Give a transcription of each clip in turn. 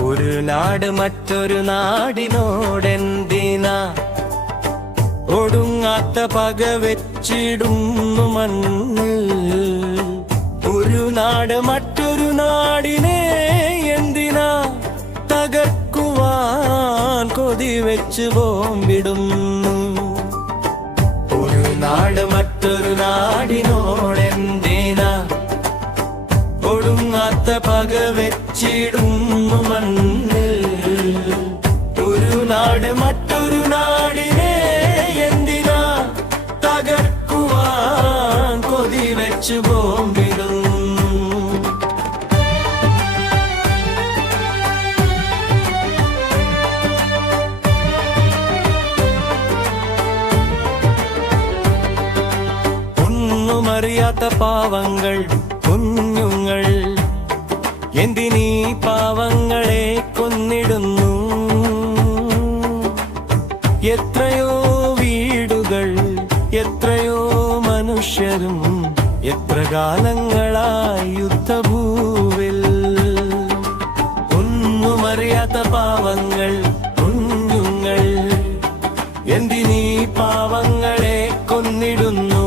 ഒരു നാട് മറ്റൊരു നാടിനോടെന്തിനാ? ഒടുങ്ങാത്ത പക വെച്ചിടുന്നു മണ്ണിൽ. ഒരു നാട് മറ്റൊരു നാടിനെ എന്തിനാ? തകർക്കുവാൻ കൊതി വെച്ച് ബോംബിടുന്നു. ഒരു നാട് മറ്റൊരു നാടിനോടെന്തിനാ ഒടുങ്ങാത്ത പക വെച്ചിടുന്നു മണ്ണിൽ. ഒരു നാട് മറ്റൊരു നാടിനെ എന്തിനാ തകർക്കുവാൻ കൊതി വെച്ച് ബോംബിടുന്നു ഒന്നുമറിയാത്ത പാവങ്ങൾ കുഞ്ഞുങ്ങൾ എന്തിനീ പാവങ്ങളെ കൊന്നിടുന്നു? എത്രയോ വീടുകൾ എത്രയോ മനുഷ്യരും എത്ര കാലങ്ങളായി യുദ്ധഭൂവിൽ? ഒന്നുമറിയാത്ത പാവങ്ങൾ കുഞ്ഞുങ്ങൾ. എന്തിനീ പാവങ്ങളെ കൊന്നിടുന്നു?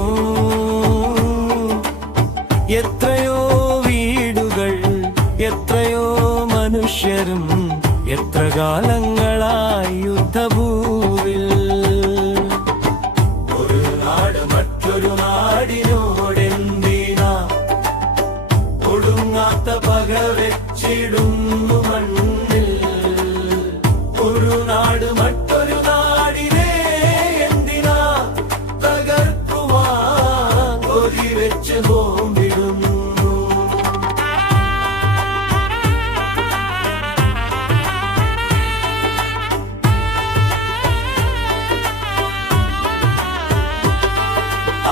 എത്രയോ എത്രയോ മനുഷ്യരും എത്ര കാലങ്ങളായി യുദ്ധഭൂവിൽ ഒരു നാട് മറ്റൊരു നാടിനോടെന്തിനാ? ഒടുങ്ങാത്ത പക വെച്ചിടുന്നു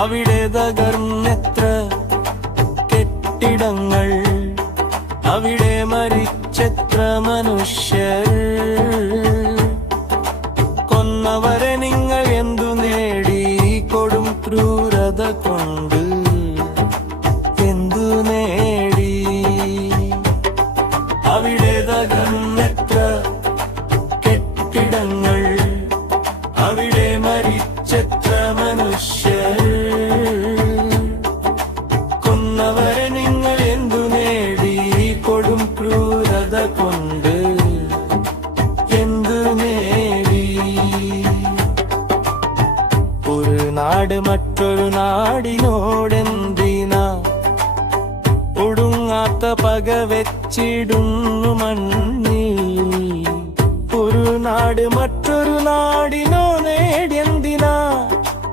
അവിടെ തകർന്നെത്ര കെട്ടിടങ്ങൾ അവിടെ മരിച്ചെത്ര മനുഷ്യർ. മറ്റൊരു നാടിനോടെന്തിനാ? ഒടുങ്ങാത്ത പക വെച്ചിടുന്നു മണ്ണിൽ. ഒരു നാട് മറ്റൊരു നാടിനോ നേടിയെന്തിനാ?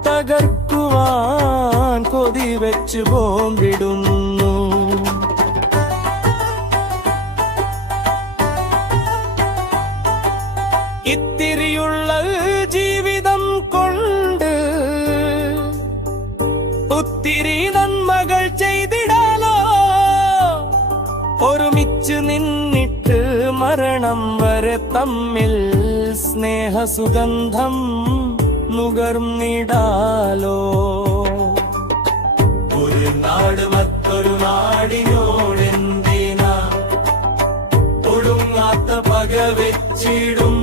തകർക്കുവാൻ കൊതി വെച്ച് ബോംബിടുന്നു. ഇത്തിരിയുള്ള നിന്നിട്ട് മരണം വരെ തമ്മിൽ സ്നേഹസുഗന്ധം നുകർന്നിടാലോ. ഒരു നാട് മറ്റൊരു നാടിനോടെന്തിനാ? ഒടുങ്ങാത്ത പക വെച്ചിടും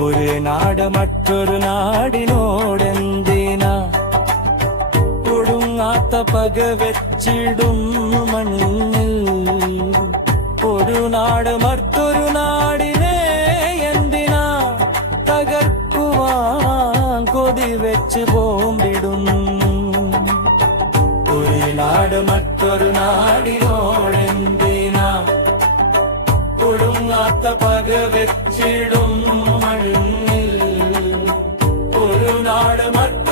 ഒരു നാട് മറ്റൊരു നാടിനോടെന്തിനാ? ഒടുങ്ങാത്ത പക വെച്ചിടും മണ്ണിൽ. ഒരു നാട് മറ്റൊരു നാടിനെ എന്തിനാ? തകർക്കുവാൻ കൊതി വെച്ച് പോമ്പിടും ഒരു നാട് മറ്റൊരു നാടിനോടെന്തിനാ? മാറാത്ത പക വെച്ചിടും മണ്ണിൽ. ഒരു നാട് മറ്റ